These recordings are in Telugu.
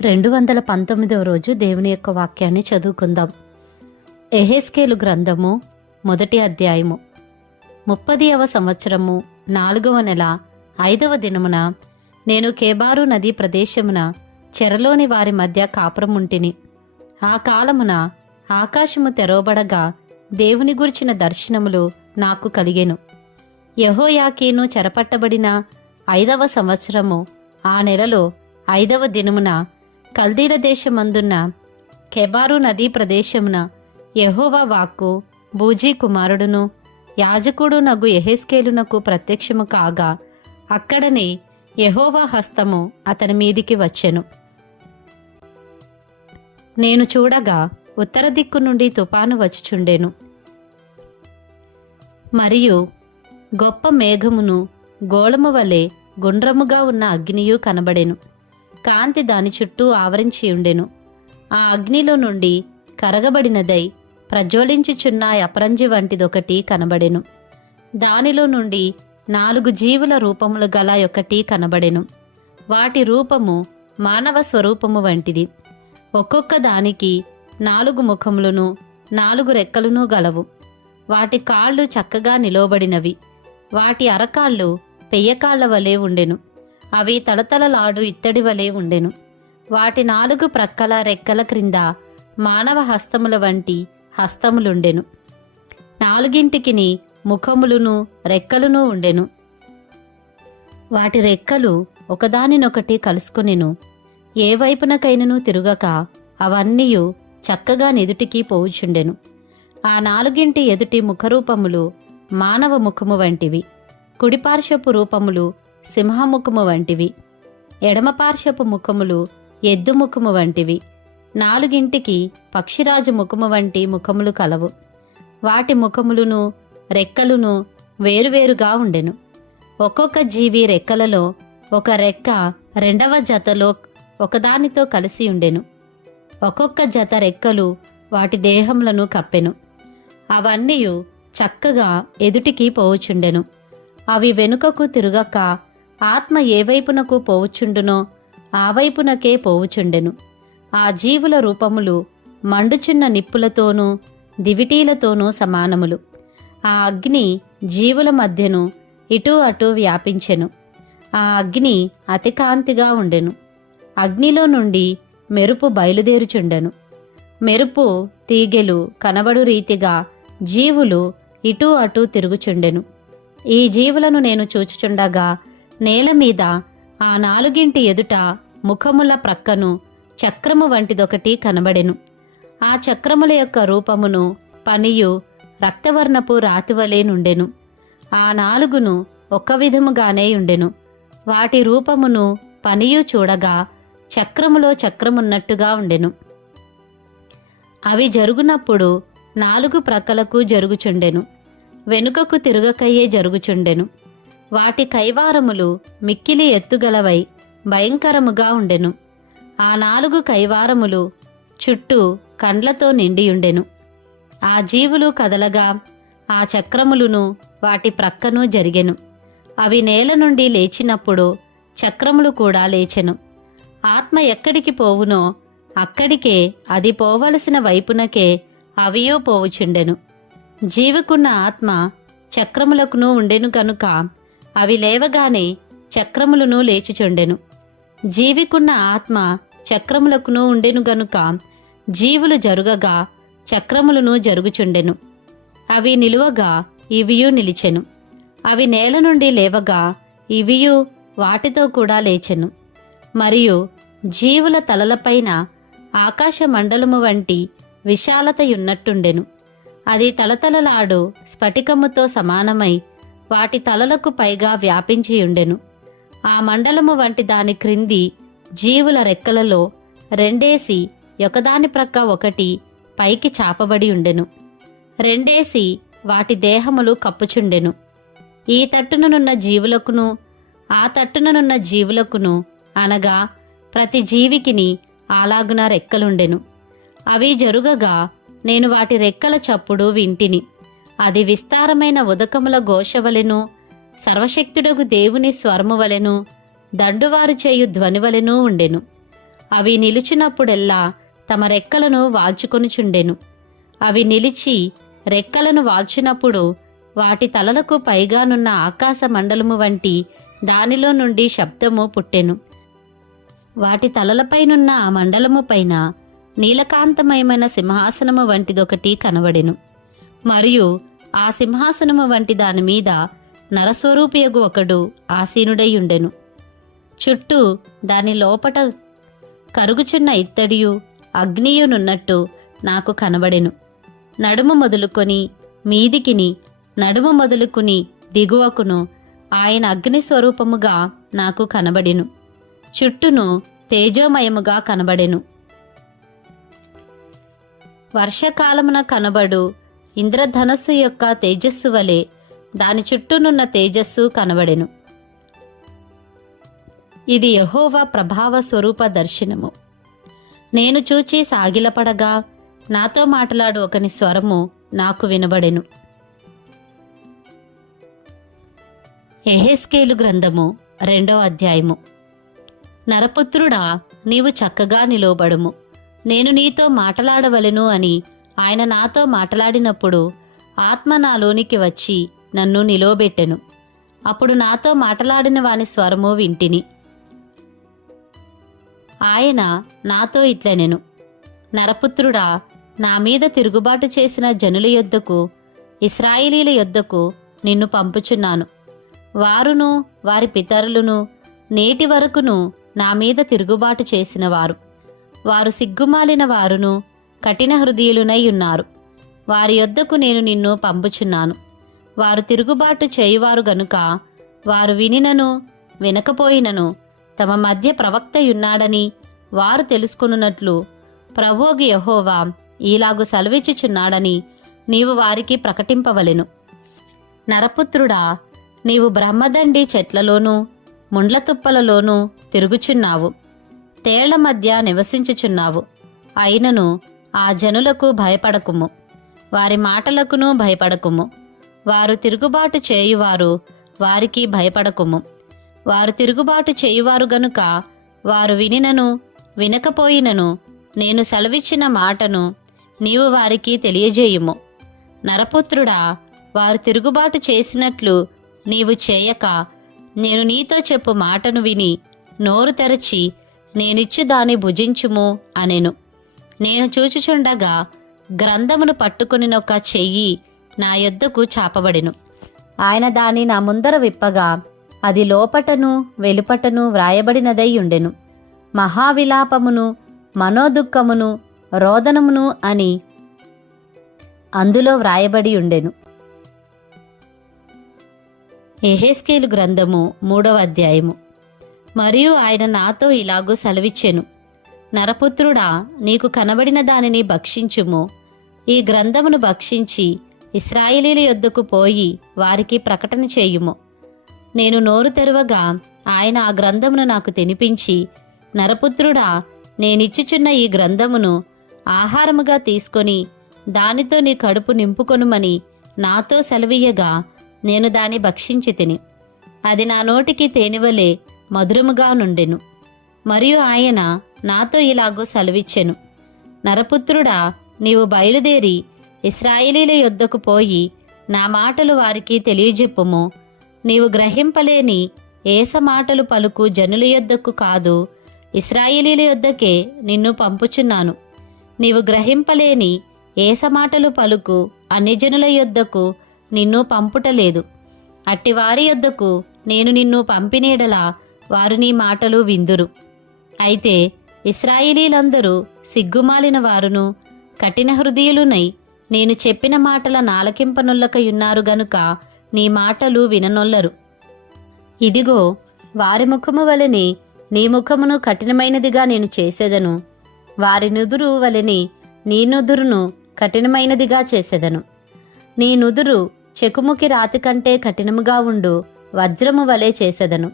రెండు వందల పంతొమ్మిదవ రోజు దేవుని యొక్క వాక్యాన్ని చదువుకుందాం. ఎహెస్కేలు గ్రంథము మొదటి అధ్యాయము. ముప్పదియవ సంవత్సరము నాలుగవ నెల ఐదవ దినమున నేను కేబారు నదీ ప్రదేశమున చెరలోని వారి మధ్య కాపురముంటిని. ఆ కాలమున ఆకాశము తెరవబడగా దేవుని గురిచిన దర్శనములు నాకు కలిగెను. యహోయాకీను చెరపట్టబడిన ఐదవ సంవత్సరము ఆ నెలలో ఐదవ దినమున కల్దీల దేశమందున్న కెబారు నదీ ప్రదేశమున యహోవా వాక్కు బూజీ కుమారుడును యాజకుడు నగు ఎహెస్కేలునకు ప్రత్యక్షము కాగా అక్కడనే యహోవా హస్తము అతని మీదికి వచ్చెను. నేను చూడగా ఉత్తర దిక్కు నుండి తుపాను వచ్చుచుండెను. మరియు గొప్ప మేఘమును గోళము వలె గుండ్రముగా ఉన్న అగ్నియు కనబడెను. కాంతి దాని చుట్టూ ఆవరించి ఉండెను. ఆ అగ్నిలో నుండి కరగబడినదై ప్రజ్వలించుచున్న అపరంజి వంటిదొకటి కనబడెను. దానిలో నుండి నాలుగు జీవుల రూపములు గల ఒకటి కనబడెను. వాటి రూపము మానవ స్వరూపము వంటిది. ఒక్కొక్క దానికి నాలుగు ముఖములను నాలుగు రెక్కలను గలవు. వాటి కాళ్ళు చక్కగా నిలవబడినవి. వాటి అరకాళ్ళు పెయ్యకాళ్ళ వలె ఉండెను. అవి తలతలలాడు ఇత్తడి వలె ఉండెను. వాటి నాలుగు ప్రక్కల రెక్కల క్రింద మానవ హస్తముల వంటి హస్తములుండెను. నాలుగింటికిని ముఖములును రెక్కలును ఉండెను. వాటి రెక్కలు ఒకదానినొకటి కలుసుకునెను. ఏ వైపునకైనను తిరుగక అవన్నీయు చక్కగా నెదుటికి పోవుచుండెను. ఆ నాలుగింటి ఎదుటి ముఖరూపములు మానవ ముఖము వంటివి. కుడిపార్శ్వపు రూపములు సింహముఖము వంటివి ఎడమపార్శ్వపు ముఖములు ఎద్దు ముఖము వంటివి నాలుగింటికి పక్షిరాజు ముఖము వంటి ముఖములు కలవు. వాటి ముఖములను రెక్కలును వేరువేరుగా ఉండెను. ఒక్కొక్క జీవి రెక్కలలో ఒక రెక్క రెండవ జతలో ఒకదానితో కలిసి ఉండెను. ఒక్కొక్క జత రెక్కలు వాటి దేహములను కప్పెను. అవన్నీ చక్కగా ఎదుటికి పోవుచుండెను. అవి వెనుకకు తిరగక ఆత్మ ఏ వైపునకు పోవుచుండునో ఆ వైపునకే పోవుచుండెను. ఆ జీవుల రూపములు మండుచున్న నిప్పులతోనూ దివిటీలతోనూ సమానములు. ఆ అగ్ని జీవుల మధ్యను ఇటూ అటూ వ్యాపించెను. ఆ అగ్ని అతికాంతిగా ఉండెను. అగ్నిలో నుండి మెరుపు బయలుదేరుచుండెను. మెరుపు తీగెలు కనబడు రీతిగా జీవులు ఇటూ అటూ తిరుగుచుండెను. ఈ జీవులను నేను చూచుచుండగా నేల మీద ఆ నాలుగింటి ఎదుట ముఖముల ప్రక్కను చక్రము వంటిదొకటి కనబడెను. ఆ చక్రముల యొక్క రూపమును పనియు రక్తవర్ణపు రాతివలే నుండెను. ఆ నాలుగును ఒక విధముగానే ఉండెను. వాటి రూపమును పనియు చూడగా చక్రములో చక్రమున్నట్టుగా ఉండెను. అవి జరుగునప్పుడు నాలుగు ప్రక్కలకు జరుగుచుండెను. వెనుకకు తిరుగకయ్యే జరుగుచుండెను. వాటి కైవారములు మిక్కిలి ఎత్తుగలవై భయంకరముగా ఉండెను. ఆ నాలుగు కైవారములు చుట్టూ కండ్లతో నిండియుండెను. ఆ జీవులు కదలగా ఆ చక్రములును వాటి ప్రక్కను జరిగెను. అవి నేల నుండి లేచినప్పుడు చక్రములు కూడా లేచెను. ఆత్మ ఎక్కడికి పోవునో అక్కడికే అది పోవలసిన వైపునకే అవియో పోవుచుండెను. జీవకున్న ఆత్మ చక్రములకును ఉండెను కనుక అవి లేవగానే చక్రములను లేచుచుండెను. జీవికున్న ఆత్మ చక్రములకును ఉండెను గనుక జీవులు జరుగగా చక్రములను జరుగుచుండెను. అవి నిలువగా ఇవియు నిలిచెను. అవి నేల నుండి లేవగా ఇవియు వాటితో కూడా లేచెను. మరియు జీవుల తలలపైన ఆకాశ మండలము వంటి విశాలతయున్నట్టుండెను అది తలతలలాడు స్ఫటికముతో సమానమై వాటి తలలకు పైగా వ్యాపించియుండెను ఆ మండలము వంటి దాని క్రింది జీవుల రెక్కలలో రెండేసి ఒకదాని ప్రక్క ఒకటి పైకి చాపబడి ఉండెను. రెండేసి వాటి దేహములు కప్పుచుండెను. ఈ తట్టుననున్న జీవులకును ఆ తట్టుననున్న జీవులకును అనగా ప్రతి జీవికిని అలాగున రెక్కలుండెను. అవి జరుగగా నేను వాటి రెక్కల చప్పుడు వింటిని. అది విస్తారమైన ఉదకముల ఘోషవలెను సర్వశక్తుడగు దేవుని స్వరము వలెను దండువారు చేయు ధ్వనివలెనూ ఉండెను. అవి నిలిచినప్పుడెల్లా తమ రెక్కలను వాల్చుకొనుచుండెను. అవి నిలిచి రెక్కలను వాల్చినప్పుడు వాటి తలలకు పైగానున్న ఆకాశ మండలము వంటి దానిలో నుండి శబ్దము పుట్టెను. వాటి తలలపైనున్న ఆ మండలము పైన నీలకాంతమయమైన సింహాసనము వంటిదొకటి కనబడెను. మరియు ఆ సింహాసనము వంటి దాని మీద నరస్వరూపియగు ఒకడు ఆసీనుడై ఉండెను చుట్టూ దాని లోపట కరుగుచున్న ఇత్తడియు అగ్నియునున్నట్టు నాకు కనబడెను. నడుము మొదలుకొని మీదికిని నడుము మొదలుకుని దిగువకును ఆయన అగ్ని స్వరూపముగా నాకు కనబడెను. చుట్టూను తేజోమయముగా కనబడెను. వర్షకాలమున కనబడు ఇంద్రధనస్సు యొక్క తేజస్సు వలె దాని చుట్టూనున్న తేజస్సు కనబడెను. ఇది యహోవా ప్రభావ స్వరూప దర్శనము. నేను చూచి సాగిలపడగా నాతో మాట్లాడు ఒకని స్వరము నాకు వినబడెను. ఎహెస్కేలు గ్రంథము రెండో అధ్యాయము. నరపుత్రుడా నీవు చక్కగా నిలోబడుము నేను నీతో మాట్లాడవలను అని ఆయన నాతో మాట్లాడినప్పుడు ఆత్మ నాలోనికి వచ్చి నన్ను నిలవబెట్టెను. అప్పుడు నాతో మాట్లాడిన వాని స్వరము వింటిని. ఆయన నాతో ఇట్లనెను. నరపుత్రుడా నా మీద తిరుగుబాటు చేసిన జనుల యొద్దకు ఇస్రాయిలీల యొద్దకు నిన్ను పంపుచున్నాను. వారును వారి పితరులను నేటి వరకును నా మీద తిరుగుబాటు చేసిన వారు. వారు సిగ్గుమాలిన వారును కఠిన హృదయులునై ఉన్నారు. వారి యొద్దకు నేను నిన్ను పంపుచున్నాను. వారు తిరుగుబాటు చేయువారు గనుక వారు వినినను వినకపోయినను తమ మధ్య ప్రవక్తయున్నాడని వారు తెలుసుకున్నట్లు ప్రవోగి యహోవా ఈలాగు సెలవిచ్చుచున్నాడని నీవు వారికి ప్రకటింపవలెను. నరపుత్రుడా నీవు బ్రహ్మదండి చెట్లలోనూ ముండ్ల తుప్పలలోనూ తిరుగుచున్నావు. తేళ్ళ మధ్య నివసించుచున్నావు. అయినను ఆ జనులకు భయపడకుము. వారి మాటలకును భయపడకుము. వారు తిరుగుబాటు చేయువారు వారికి భయపడకుము. వారు తిరుగుబాటు చేయువారు గనుక వారు వినినను వినకపోయినను నేను సెలవిచ్చిన మాటను నీవు వారికి తెలియజేయుము. నరపుత్రుడా వారు తిరుగుబాటు చేసినట్లు నీవు చేయక నేను నీతో చెప్పు మాటను విని నోరు తెరచి నేనిచ్చు దాన్ని భుజించుము అనెను. నేను చూచుచుండగా గ్రంథమును పట్టుకునినొక చెయ్యి నా యొద్దకు చాపబడెను. ఆయన దాని నా ముందర విప్పగా అది లోపటను వెలుపటను వ్రాయబడినదై ఉండెను. మహావిలాపమును మనోదుఃఖమును రోదనమును అని అందులో వ్రాయబడి ఉండెను. ఎహెస్కేలు గ్రంథము మూడవ అధ్యాయము. మరియు ఆయన నాతో ఇలాగూ సెలవిచ్చెను. నరపుత్రుడా నీకు కనబడిన దానిని భక్షించుము. ఈ గ్రంథమును భక్షించి ఇస్రాయిలీల యొద్దకు పోయి వారికి ప్రకటన చేయుము. నేను నోరు తెరవగా ఆయన ఆ గ్రంథమును నాకు తినిపించి నరపుత్రుడా నేనిచ్చుచున్న ఈ గ్రంథమును ఆహారముగా తీసుకొని దానితో నీ కడుపు నింపుకొనుమని నాతో సెలవీయగా నేను దాన్ని భక్షించి తిని అది నా నోటికి తేనివలే మధురముగా నుండెను. మరియు ఆయన నాతో ఇలాగో సెలవిచ్చెను. నరపుత్రుడా నీవు బయలుదేరి ఇస్రాయేలీల యొద్దకు పోయి నా మాటలు వారికి తెలియజెప్పుము. నీవు గ్రహింపలేని ఏస మాటలు పలుకు జనుల యొద్దకు కాదు ఇస్రాయేలీల యొద్దకే నిన్ను పంపుచున్నాను. నీవు గ్రహింపలేని ఏస మాటలు పలుకు అన్ని జనుల యొద్దకు నిన్ను పంపుటలేదు. అట్టివారి యొద్దకు నేను నిన్ను పంపినేడలా వారు నీ మాటలు విందురు. అయితే ఇస్రాయిలీలందరూ సిగ్గుమాలిన వారును కఠిన హృదయులునై నేను చెప్పిన మాటల నాలకింపనుల్లకయున్నారు గనుక నీ మాటలు విననొల్లరు. ఇదిగో వారి ముఖము వలెని నీ ముఖమును కఠినమైనదిగా నేను చేసేదను. వారి నుదురు వలెని నీ నుదురును కఠినమైనదిగా చేసేదను. నీ నుదురు చెకుముకి రాతి కంటే కఠినముగా ఉండు వజ్రము వలె చేసేదను.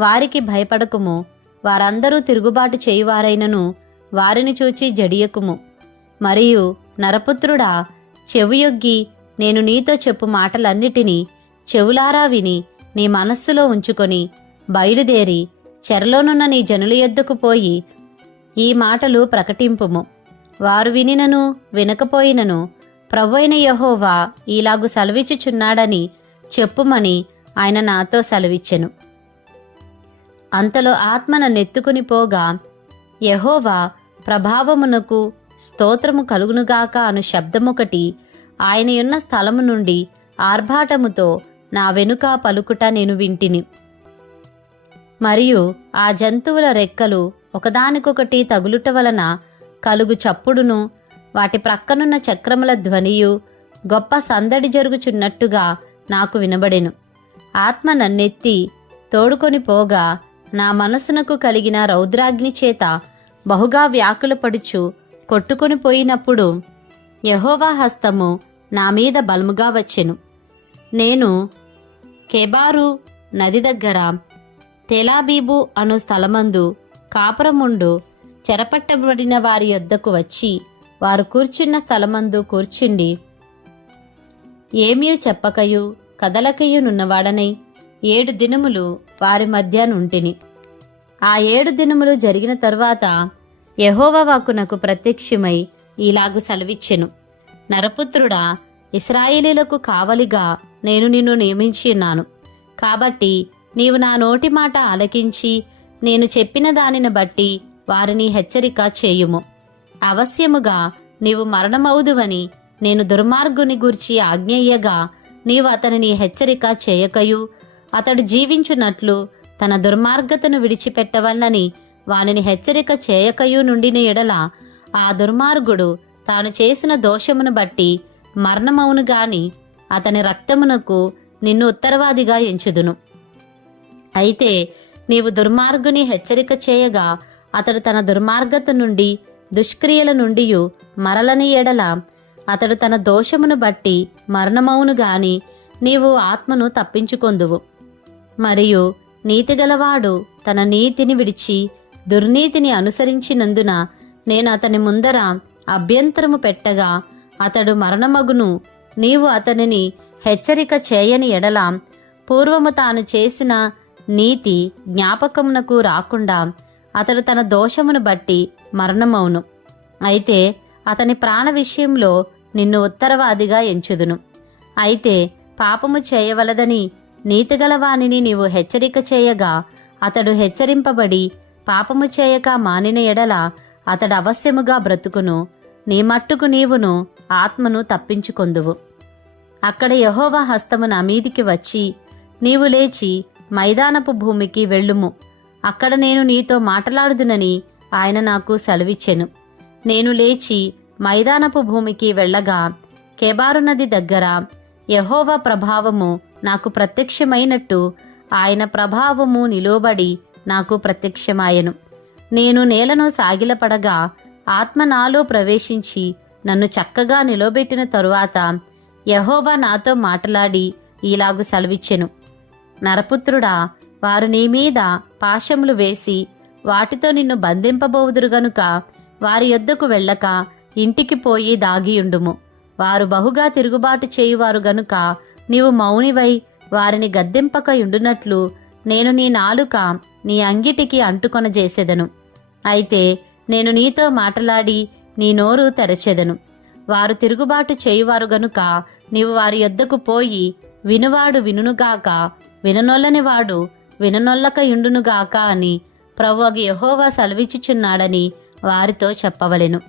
వారికి భయపడకుము వారందరూ తిరుగుబాటు చేయువారైనను వారిని చూచి జడియకుము. మరియు నరపుత్రుడా చెవియొగ్గి నేను నీతో చెప్పు మాటలన్నిటినీ చెవులారా విని నీ మనస్సులో ఉంచుకొని బయలుదేరి చెరలోనున్న నీ జనుల యొద్దకు పోయి ఈ మాటలు ప్రకటింపుము. వారు వినినను వినకపోయినను ప్రవ్వైన యహోవా ఇలాగు సెలవిచ్చుచున్నాడని చెప్పుమని ఆయన నాతో సెలవిచ్చెను. అంతలో ఆత్మన నెత్తుకుని పోగా యహోవా ప్రభావమునకు స్తోత్రము కలుగునుగాక అను శబ్దమొకటి ఆయన ఉన్న స్థలము నుండి ఆర్భాటముతో నా వెనుక పలుకుట నేను వింటిని. మరియు ఆ జంతువుల రెక్కలు ఒకదానికొకటి తగులుట వలన కలుగు చప్పుడును వాటి ప్రక్కనున్న చక్రముల ధ్వనియు గొప్ప సందడి జరుగుచున్నట్టుగా నాకు వినబడెను. ఆత్మ నన్నెత్తి తోడుకొని పోగా నా మనసునకు కలిగిన రౌద్రాగ్ని చేత బహుగా వ్యాకులపడుచు కొట్టుకొని పోయినప్పుడు యహోవా హస్తము నా మీద బలముగా వచ్చెను. నేను కెబారు నది దగ్గర తెలాబీబు అను స్థలమందు కాపురముండు చెరపట్టబడిన వారి యొద్దకు వచ్చి వారు కూర్చున్న స్థలమందు కూర్చుండి ఏమీ చెప్పకయు కదలకయునున్నవాడనై ఏడు దినములు వారి మధ్య నుంటిని. ఆ ఏడు దినములు జరిగిన తరువాత యహోవా నాకు ప్రత్యక్షమై ఇలాగు సెలవిచ్చెను. నరపుత్రుడా ఇస్రాయేలీలకు కావలిగా నేను నిన్ను నియమించి ఉన్నాను. కాబట్టి నీవు నా నోటి మాట ఆలకించి నేను చెప్పిన దానిని బట్టి వారిని హెచ్చరిక చేయుము. అవశ్యముగా నీవు మరణమవుదువని నేను దుర్మార్గుని గూర్చి ఆజ్ఞయ్యగా నీవు అతనిని హెచ్చరిక చేయకయు అతడు జీవించున్నట్లు తన దుర్మార్గతను విడిచిపెట్టవల్లని వానిని హెచ్చరిక చేయకయు నుండిన ఎడల ఆ దుర్మార్గుడు తాను చేసిన దోషమును బట్టి మరణమవును గాని అతని రక్తమునకు నిన్ను ఉత్తరవాదిగా ఎంచుదును. అయితే నీవు దుర్మార్గుని హెచ్చరిక చేయగా అతడు తన దుర్మార్గత నుండి దుష్క్రియల నుండి మరలని ఎడల అతడు తన దోషమును బట్టి మరణమవును గాని నీవు ఆత్మను తప్పించుకొందువు. మరియు నీతిగలవాడు తన నీతిని విడిచి దుర్నీతిని అనుసరించినందున నేను అతని ముందర అభ్యంతరము పెట్టగా అతడు మరణమగును. నీవు అతనిని హెచ్చరిక చేయని ఎడల పూర్వము తాను చేసిన నీతి జ్ఞాపకమునకు రాకుండా అతడు తన దోషమును బట్టి మరణమవును అయితే అతని ప్రాణ విషయంలో నిన్ను ఉత్తరవాదిగా ఎంచుదును. అయితే పాపము చేయవలదని నీతిగలవాణిని నీవు హెచ్చరిక చేయగా అతడు హెచ్చరింపబడి పాపము చేయక మానిన ఎడల అతడు అవశ్యముగా బ్రతుకును. నీ మట్టుకు నీవును ఆత్మను తప్పించుకొందువు. అక్కడ యహోవా హస్తము నా మీదికి వచ్చి నీవు లేచి మైదానపు భూమికి వెళ్ళుము. అక్కడ నేను నీతో మాట్లాడుదునని ఆయన నాకు సెలవిచ్చెను. నేను లేచి మైదానపు భూమికి వెళ్ళగా కెబారు నది దగ్గర యహోవా ప్రభావము నాకు ప్రత్యక్షమైనట్టు ఆయన ప్రభావము నిలువబడి నాకు ప్రత్యక్షమాయెను. నేను నేలను సాగిలపడగా ఆత్మ నాలో ప్రవేశించి నన్ను చక్కగా నిలబెట్టిన తరువాత యహోవా నాతో మాట్లాడి ఇలాగు సెలవిచ్చెను. నరపుత్రుడా వారు నీ మీద పాశములు వేసి వాటితో నిన్ను బంధింపబోదురు గనుక వారి యొద్దకు వెళ్ళక ఇంటికి పోయి దాగియుండుము. వారు బహుగా తిరుగుబాటు చేయువారు గనుక నీవు మౌనివై వారిని గద్దెంపకయుండునట్లు నేను నీ నాలుక నీ అంగిటికి అంటుకొనజేసెదను. అయితే నేను నీతో మాటలాడి నీ నోరు తెరచెదను. వారు తిరుగుబాటు చేయువారు గనుక నీవు వారి యొద్దకు పోయి వినువాడు వినుగాక విననొల్లని వాడు విననొల్లకయుండునుగాక అని ప్రభువగు యహోవా సెలవిచ్చుచున్నాడని వారితో చెప్పవలెను.